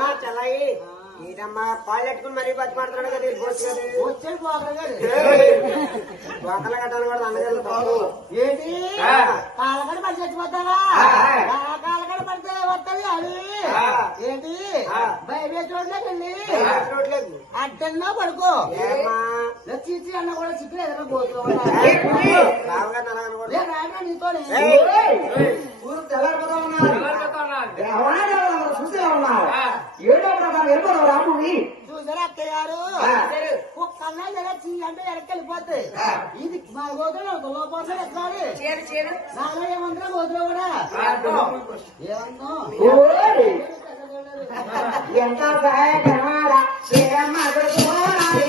నా చెల్లయి. ఈటమ్మా పాలు పెట్టుకుని మరీ బతిమాడుతున్నాడు కదా వచ్చాడు పోకరగాడు. ఒకళ్ళ కట్టాలి కూడా తప్పు. ఏంటి. కాలగడ పడి చచ్చిపోతావా? కాలగడ పడితే వస్తుంది అది. ఏంటి. బయట రోడ్లేదు అడ్డంగా పడుకో. చీచి అన్న కూడా చిక్కు ఎదురు పోతూ రావుగా నీతోనే. రాముడి చూసారా అక్కయ్య గారు ఆ. ఒక్కన్నా జర చీ అంటే వెనక్కి. ఇది మా గోతులు లోపల ఎత్తాలి చేరు చేరు. నాలో ఏమంటారా గోతులో కూడా. ఏమన్నా? ఓయ్! ఎంత గురుకోరాలి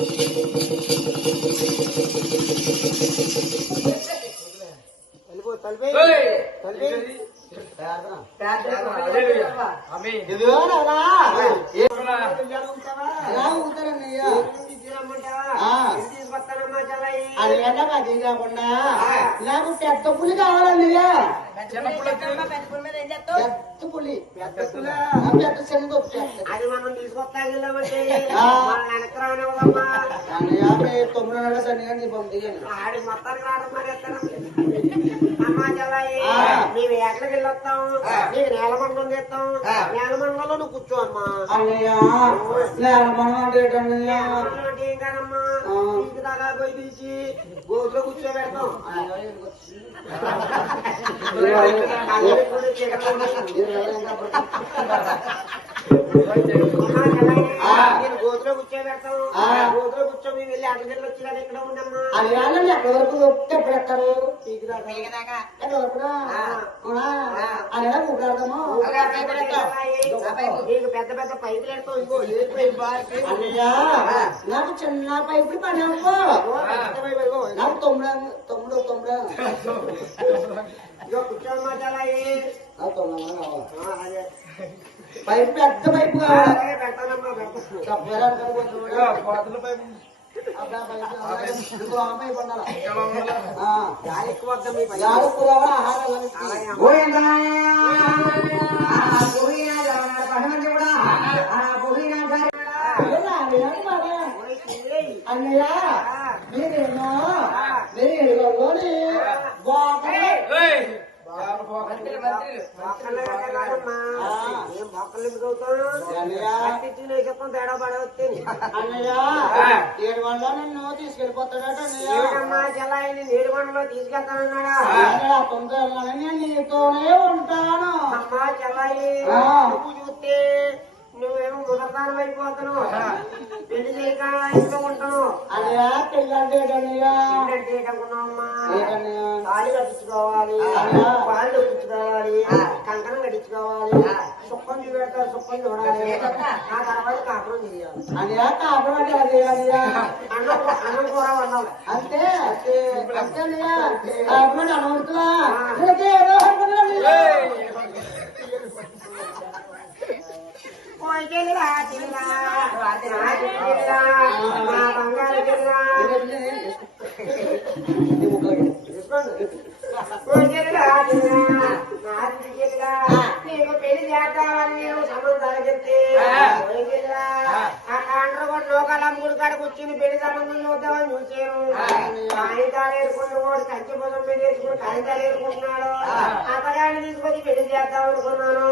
అది కాకుండా నాకు పెద్ద పులి చిన్న పుల్లకి పెద్ద పులి పెద్ద పులా? పెద్ద శనగ తొమ్మిది నెలల శనిగా నీ పంపించాను ఆడి మొత్తానికి రావడం మరి ఎక్కడికి. నీకు నేలమండలం చేస్తాం. నేలమండలంలో నువ్వు కూర్చో అమ్మా. అన్నయ్య నేలమండలం అంటే ఏం కాదమ్మా? ఆ. ఇంటి దాకా పోయి తీసి గోతులో కూర్చోబెడతాం. గోతులో గోతులో కూర్చో మేము వెళ్ళి అడ్డగిరిలో వచ్చి ఇక్కడ ఉండమ్మా అన్నయ్య వరకు ఎప్పుడు ఎత్తారు పెద్ద పెద్ద పైపులు ఎడతావు ఇగో ఏ పైపు నాకు చిన్న పైపులు పని నాకు తొమ్మిది పైపు పెద్ద పైపు కావాలి ఆహారం లభిస్తుంది. అన్నయ్య మీరేమో మీరు ఇళ్ళలోని తేడా నన్ను తీసుకెళ్ళిపోతాడట తీసుకెళ్తానన్నాడా నేను నీతోనే ఉంటాను అమ్మా చలాయి నువ్వు చూస్తే నువ్వేమో ముదర్దానం అయిపోతున్నావు. పెళ్ళి చేయక ఏంటంటే ఏంటనుకున్నావమ్మా? ఏంటన్నయ్య? తాళి కట్టించుకోవాలి. పాలు కట్టించుకోవాలి కంకణం కట్టించుకోవాలి సుఖం చూపెడతారు సుఖం చూడాలి. ఆ తర్వాత కాపురం చేయాలి. అన్నయ్య కాపురం అంటే అది అన్నయ్య అన్నం అన్నం కూర వండాలి. అంతే అంతే కాపురం అనవడుతున్నా నీకు పెళ్ళి చేద్దామని నేను సంబంధాలు చెప్తే పోయి కూడా లోకాల అమ్ముడు కాడ కూర్చుని పెళ్ళి సంబంధం చూద్దామని చూసాను కాగితాలు ఏరుకున్న వాడు కంచి పొలం మీద వేసుకుని కాగితాలు తీసుకొచ్చి పెళ్ళి చేద్దాం అనుకున్నాను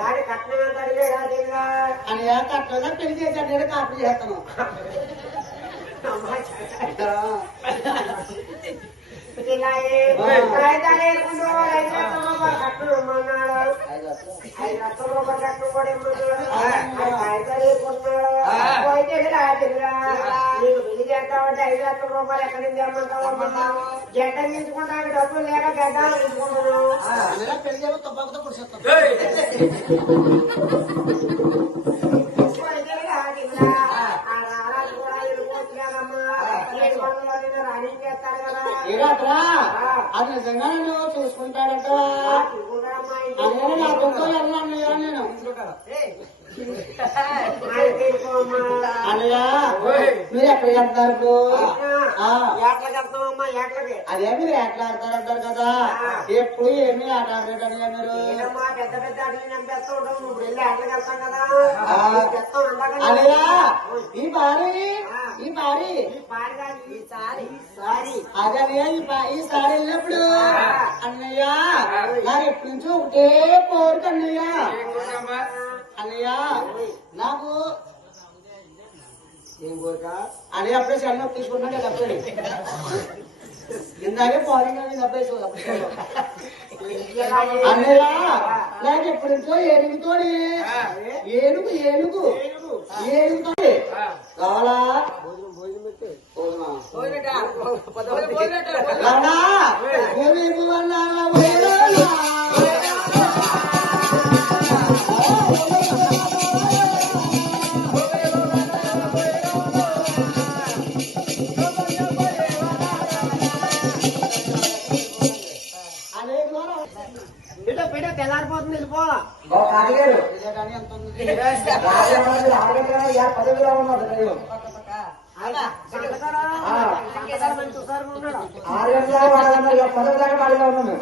వాడి కట్నం ఎంత అడిగాడా అన్నయ్య కట్టగా పెళ్ళి చేశాడు. నేను కాపురం చేస్తాను. ఐదు లక్షల రూపాయలు ఎక్కడి నుంచి తెమ్మంటావు గడ్డ తీసుకుంటానికి డబ్బులు లేక గడ్డాలు తీసుకుంటున్నావు పెళ్ళి చేయబో తప్పకుండా నువ్వు చూసుకుంటాడంట అదే నా ఎలా అన్నయ్య నేను. అన్నయ్య మీరు ఏట్లకెళ్తామమ్మా ఏట్లకి అదే మీరు ఎట్లా ఆడతారంటారు కదా. ఎప్పుడు ఏమీ ఆట ఆడలేటన్నయ్య మీరు? పెద్ద పెద్ద అన్నయ్య ఈ భారీ ఈ భారీ సారీ అదనే ఈ ఈసారి వెళ్ళినప్పుడు అన్నయ్య నాకు ఎప్పటి నుంచో ఒకటే కోరిక అన్నయ్య? అన్నయ్య నాకు ఏం కోరిక అన్నయ్య అప్పుడే నొప్పి తీసుకున్నాడు కదా అప్పుడే. ఇందాకే చూ- అప్పుడే చూ. అన్నయ్య నాకు ఎప్పటి నుంచో ఏనుగుతోడి ఏనుగు ఏనుగు. ఏనుగుతోడి ఆ, కావాలా? అనే ద్వారా బిడ్డ బిడ్డ తెల్లారిపోతుంది వెళ్ళిపో ఎంత ఉంది పదవిలో ఉన్నాడు దైవం సంతకారా? సంతకారా మంచి హుషారుగా ఉన్నాడు ఆరు గంటల ఆరు గంటల పదవి దాకా ఖాళీగా ఉన్నాను